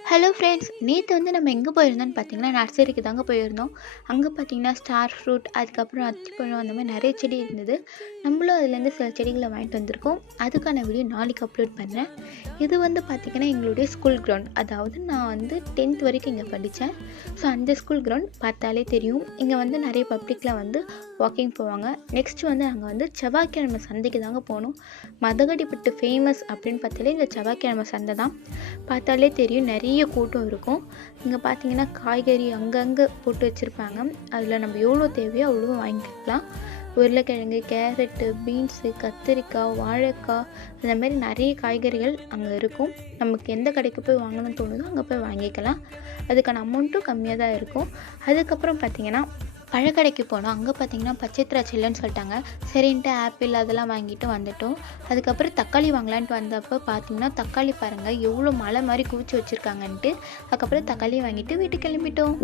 Hello friends, நேற்று வந்து நம்ம எங்கே போயிருந்தோம்னு பார்த்தீங்கன்னா, நர்சரிக்கு தாங்க போயிருந்தோம். அங்கே பார்த்தீங்கன்னா, ஸ்டார் ஃப்ரூட், அதுக்கப்புறம் அத்திப்பழம் அந்த மாதிரி நிறைய செடி இருந்தது. நம்மளும் அதுலேருந்து சில செடிகளை வாங்கிட்டு வந்திருக்கோம். அதுக்கான வீடியோ நாளைக்கு அப்லோட் பண்ணுறேன். இது வந்து பார்த்திங்கன்னா எங்களுடைய ஸ்கூல் கிரவுண்ட். அதாவது நான் வந்து 10th வரைக்கும் இங்கே படித்தேன். ஸோ அந்த ஸ்கூல் கிரவுண்ட் பார்த்தாலே தெரியும். இங்கே வந்து நிறைய பப்ளிக்கில் வந்து வாக்கிங் போவாங்க. நெக்ஸ்ட்டு வந்து நாங்கள் வந்து செவ்வாய்க்கிழமை சந்தைக்கு தாங்க போனோம். மதகடிப்பட்டு ஃபேமஸ் அப்படின்னு பார்த்தாலே இந்த செவ்வாய்க்கிழமை சந்தை தான். பார்த்தாலே தெரியும், நிறைய கூட்டம் இருக்கும். இங்கே பார்த்தீங்கன்னா காய்கறி அங்கங்கே போட்டு வச்சுருப்பாங்க. அதில் நம்ம எவ்வளோ தேவையோ அவ்வளோ வாங்கிக்கலாம். உருளைக்கிழங்கு, கேரட்டு, பீன்ஸு, கத்திரிக்காய், வாழைக்காய், அந்த மாதிரி நிறைய காய்கறிகள் அங்கே இருக்கும். நமக்கு எந்த கடைக்கு போய் வாங்கணும்னு தோணுதோ அங்கே போய் வாங்கிக்கலாம். அதுக்கான அமௌண்ட்டும் கம்மியாக தான் இருக்கும். அதுக்கப்புறம் பார்த்திங்கன்னா பழக்கடைக்கு போனோம். அங்கே பார்த்தீங்கன்னா பச்சை திராட்சை இல்லைன்னு சொல்லிட்டாங்க. சரின்ட்டு ஆப்பிள் அதெல்லாம் வாங்கிட்டு வந்துட்டோம். அதுக்கப்புறம் தக்காளி வாங்கலான்ட்டு வந்தப்போ பார்த்தீங்கன்னா தக்காளி பாருங்கள் எவ்வளோ மலை மாதிரி குவிச்சு வச்சுருக்காங்கன்ட்டு. அதுக்கப்புறம் தக்காளி வாங்கிட்டு வீட்டுக்கு கிளம்பிட்டோம்.